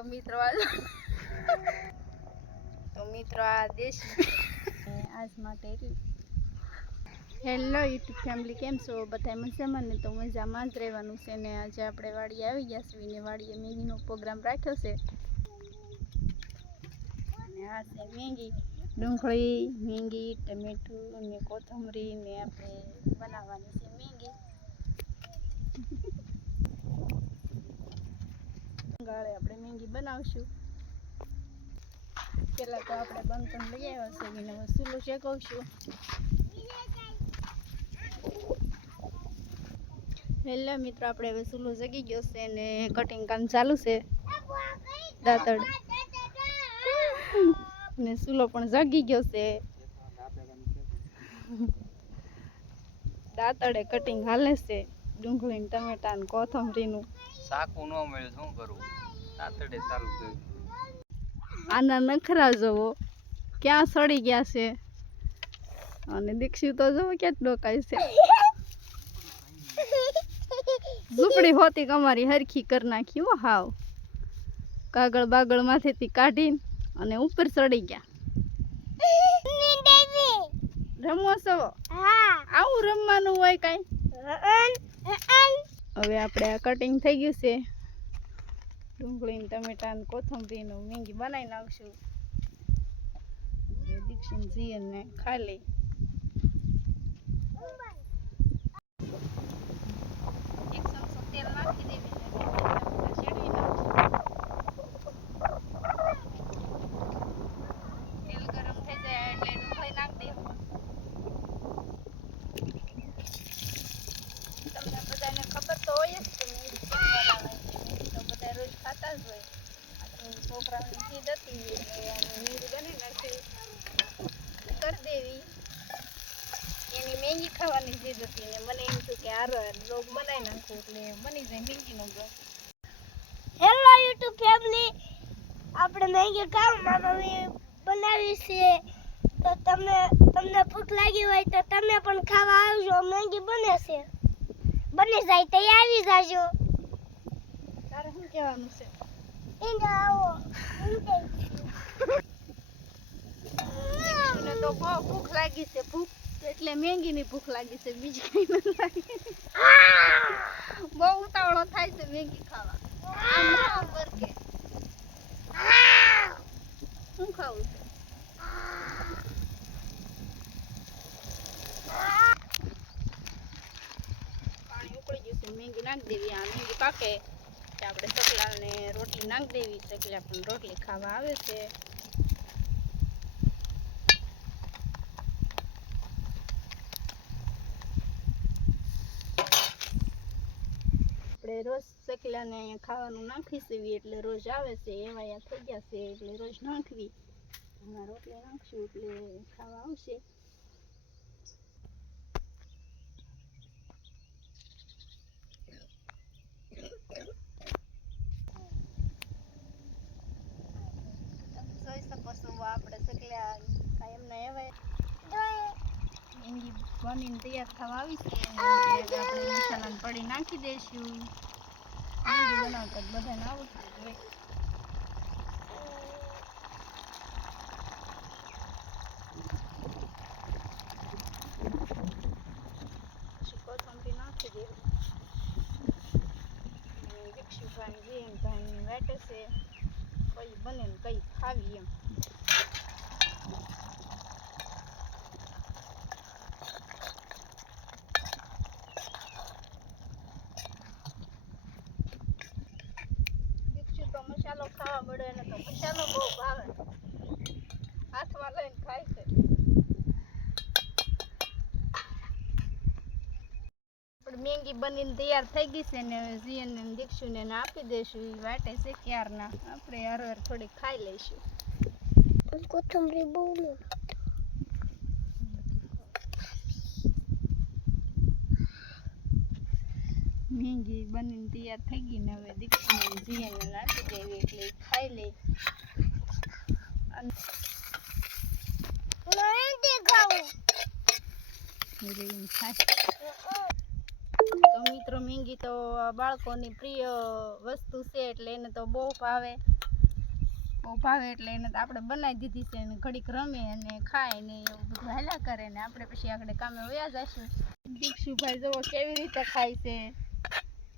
તો મિત્રો આ દેશી આજ માટે એટલું. હેલો યુટ્યુબ ફેમિલી, કેમ છો બધા? મજામાં ને? તો મજામાં જ રહેવાનું છે ને. આજે આપણે વાડીએ આવી ગયા છીએ ને વાડીએ મેગીનો પ્રોગ્રામ રાખ્યો છે અને આ છે મેગી, ડુંગળી, મેગી, ટમેટું અને કોથમરી ને આપણે બનાવવાની છે મેગી. ગાળે આપણે મેગી બનાવશું. પેલા તો આપણે બંધન લઈ આવ્યા છે એને હવે ચૂલો શેકવશું. હેલો મિત્રો, આપણે હવે ચૂલો જગી ગયો છે ને કટિંગ કામ ચાલુ છે. દાંતડ ને ચૂલો પણ જગી ગયો છે. દાંતડે કટિંગ હાલે છે ડુંગળી, ટમેટા ને કોથમરીનું. સાકું ન મળે શું કરવું? દાંતડે ચાલુ કર્યું. આના નખરા જોવો ક્યાં સડી ગયા છે અને દીક્ષિત તો જોવો ક્યાં ડોકાય છે. ઝૂંપડી હોતી અમારી હરખી કરી નાખી હો હાવ. કાગળ બાગળ માથેથી કાઢીને અને ઉપર ચડી ગયા. રમવો છો? આવું રમવાનું હોય કઈ? હવે આપણે આ કટિંગ થઈ ગયું છે. ડુંગળી, ટમેટા ને કોથમરીનું મેગી બનાવી નાખશું. દીક્ષિત જીયને ખાલી એક ચમચો તેલ નાખી દેવી ને શેડવી નાખશું. તેલ ગરમ થઈ જાય એટલે ડુંગળી નાખી દેવું. તમને બધાને ખબર તો હોય જ કે મેગી કેમ બનાવાય છે. મેગી તો બધા રોજ ખાતા જ હોય. આ તો છોકરાઓની જીદ હતી એટલે મેગી બની નાખી કરી દેવી. એની મેગી ખાવાની જીદ હતી ને મને એમ થયું કે હારો બ્લોગ બનાવી નાખું એટલે બની જાય મેગીનો બ્લોગ. હેલો યુટ્યુબ ફેમિલી, આપણે મેગી કામમાં મમ્મી બનાવી છે. તો તમને ભૂખ લાગી હોય તો તમે પણ ખાવા આવજો. મેગી બને છે, બની જાય તો આવી જાજો. તારે શું કહેવાનું છે? એને આવો દીક્ષુને તો બહુ ભૂખ લાગી છે. ભૂખ એટલે મેગીની ભૂખ લાગી છે, બીજી કઈ નથી લાગી. બહુ ઉતાવળો થાય છે મેગી ખાવા. આમ બરકે શું ખાવું છે? પાણી ઉકળી ગયું છે, મેગી નાખી દેવી. આ મેગી પાકે કે આપણે ચકલાને રોટલી નાખી દેવી. ચકલા પણ રોટલી ખાવા આવે છે. આપણે રોજ ચકલાને ખાવાનું નાખી સેવી એટલે રોજ આવે છે. એવા થઈ ગયા છે એટલે રોજ નાખવી. હમણાં રોટલી નાખશું એટલે ખાવા આવશે. જોઈ શકો છો આપણે ચકલા એમને એવા મેગી બનીને તૈયાર થવા આવી છે. આપણે મસાલાની પડી નાખી દઈશું. મેગી બનાવતા બધાને આવડતું જ હોય. પછી કોથમરી નાખી દેવી. દીક્ષુભાઈ જીયનભાઈ વાટે છે કઈ બને ને કઈ ખાવી એમ. દીક્ષુ તો મસાલો ખાવા મળે એને તો મસાલો બહુ ભાવે. હાથમાં લઈને ખાય છે. મેગી બનીને તૈયાર થઈ ગઈ છે ને જીયન ને દીક્ષુને આપી દઈશું. એ વાટે છે ક્યારના. આપણે હરવાર થોડી ખાઈ લઈશું. કોથમરી બહુ મેગી બનીને તૈયાર થઈ ગઈ ને હવે દીક્ષુને જીયનને નાખી દેવી એટલે ખાઈ લે. તો મિત્રો મેગી તો બાળકોની પ્રિય વસ્તુ છે એટલે એને તો બહુ ભાવે. બહુ ભાવે એટલે એને તો આપણે બનાવી દીધી છે અને ઘડીક રમે અને ખાય ને એવું બધું હાલ્યા કરે ને આપણે પછી આગળ કામે વયા જઈશું. દીક્ષુભાઈ જોવો કેવી રીતે ખાય છે,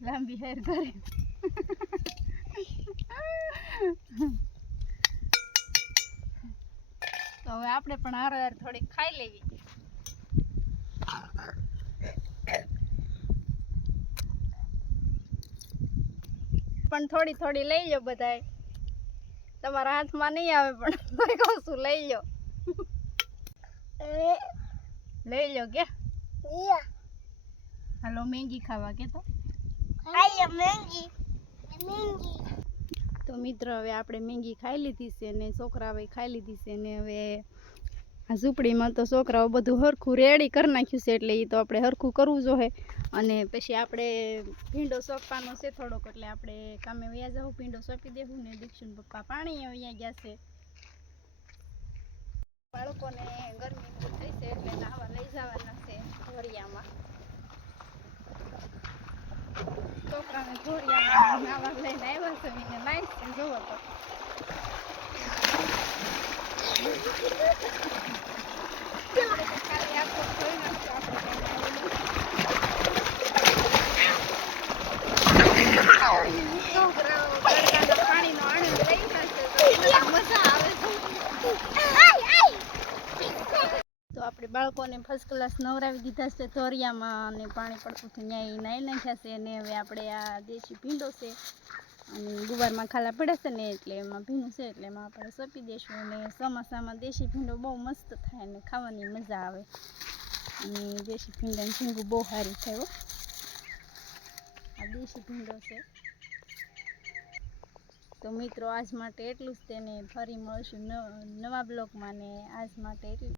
લાંબી હેર કરે. તો હવે આપણે પણ હાર થોડીક ખાઈ લેવી. પણ થોડી થોડી લઈ લો બધાય. તમારા હાથમાં નહીં આવે પણ કહું છું લઈ લો. લઈ લો કે હાલો મેંગી ખાવા કે તો તો મિત્રો હવે આપણે મેંગી ખાઈ લીધી છે ને છોકરાઓએ ખાઈ લીધી છે ને હવે આ ઝૂંપડીમાં તો છોકરાઓ બધું હરખું રેડી કરી નાખ્યું છે એટલે એ તો આપણે હરખું કરવું જોઈએ. અને પછી આપણે ભીંડો સોંપવાનો છે થોડોક એટલે આપણે કામે વયા જવું, ભીંડો સોંપી દેવું ને દીક્ષુન પપ્પા પાણી અહીંયા ગયા છે. બાળકોને ગરમી બહુ થઈ છે એટલે નાહવા લઈ જવાના છે ધોરિયામાં. છોકરાને ધોરિયામાં નાહવા લઈને આવ્યા છે એને નાઈસ છે જોવો તો. ખાલી આખો ધોઈ નાખતો આપણે છોકરાઓ તડકાના પાણીનો આનંદ લઈ જશે તો મજા આવે છે. તો આપણે બાળકોને ફર્સ્ટ ક્લાસ નવરાવી દીધા છે ધોરિયામાં અને પાણી પડતું હતું ત્યાં નાહી નાખ્યા છે. અને હવે આપણે આ દેશી ભીંડો છે અને ગુવારમાં ખાલા પડે છે ને એટલે એમાં ભીંડું છે એટલે એમાં આપણે સોંપી દઈશું. અને ચોમાસામાં દેશી ભીંડો બહુ મસ્ત થાય અને ખાવાની મજા આવે અને દેશી ભીંડાની ઝીંગું બહુ સારી થાય હો. આ દેશી ભીંડો છે. તો મિત્રો આજ માટે એટલું જ તેને ફરી મળશું નવા બ્લોગમાં ને આજ માટે એટલું.